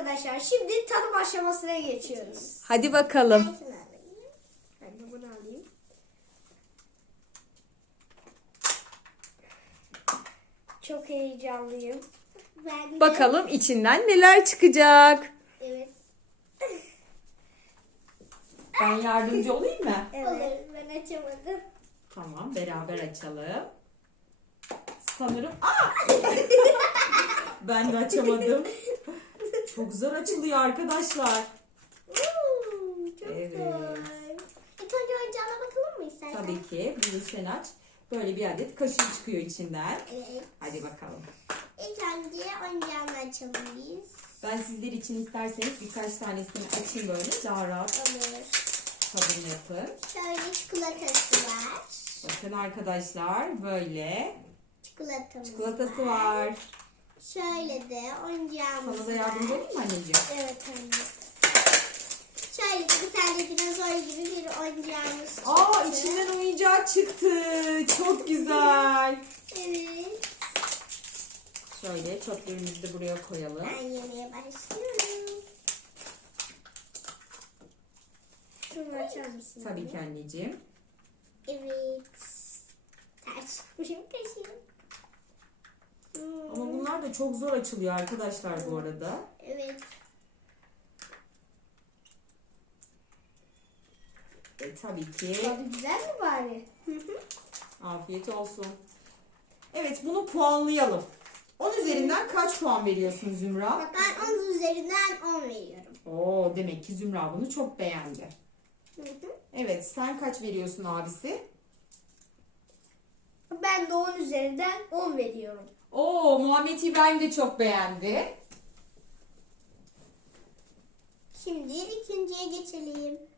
arkadaşlar şimdi tanım aşamasına geçiyoruz. Hadi bakalım. Ben de bunu alayım. Çok heyecanlıyım. Ben de- Bakalım içinden neler çıkacak. Evet. Ben yardımcı olayım mı? Evet. Ben açamadım. Tamam beraber açalım. Sanırım Aa! ben de açamadım. Çok zor açılıyor arkadaşlar. Hmm, çok Evet. zor. İlk önce oyuncağına bakalım mı istersen? Tabii ki. Bunu sen aç. Böyle bir adet kaşık çıkıyor içinden. Evet. Hadi bakalım. İlk önce oyuncağını açalım biz. Ben sizler için isterseniz birkaç tanesini açayım böyle daha rahat Olur. tadım yapın. Şöyle çikolatası var. Bakın arkadaşlar böyle Çikolatamız çikolatası var. Şöyle de oyuncağımız Sana da yardımcı olayım mı anneciğim? Evet anne. Şöyle de bir tane dinozor gibi bir oyuncağımız çıktı. Aa içinden oyuncağı çıktı. Çok güzel. Evet. Şöyle çöplerimizi de buraya koyalım. Ben yemeye başlıyorum. Şunu açar mısın? Tabii ki anneciğim. Evet. Ters Ama bunlar da çok zor açılıyor arkadaşlar bu arada. Evet. E, tabii ki. Tadı güzel mi bari? Afiyet olsun. Evet bunu puanlayalım. 10 üzerinden kaç puan veriyorsun Zümra? Ben onun üzerinden 10 veriyorum. Oo demek ki Zümra bunu çok beğendi. Hı hı. Evet sen kaç veriyorsun abisi? Ben de 10 üzerinden 10 veriyorum. Oo Muhammed İbrahim de çok beğendi. Şimdi ikinciye geçelim.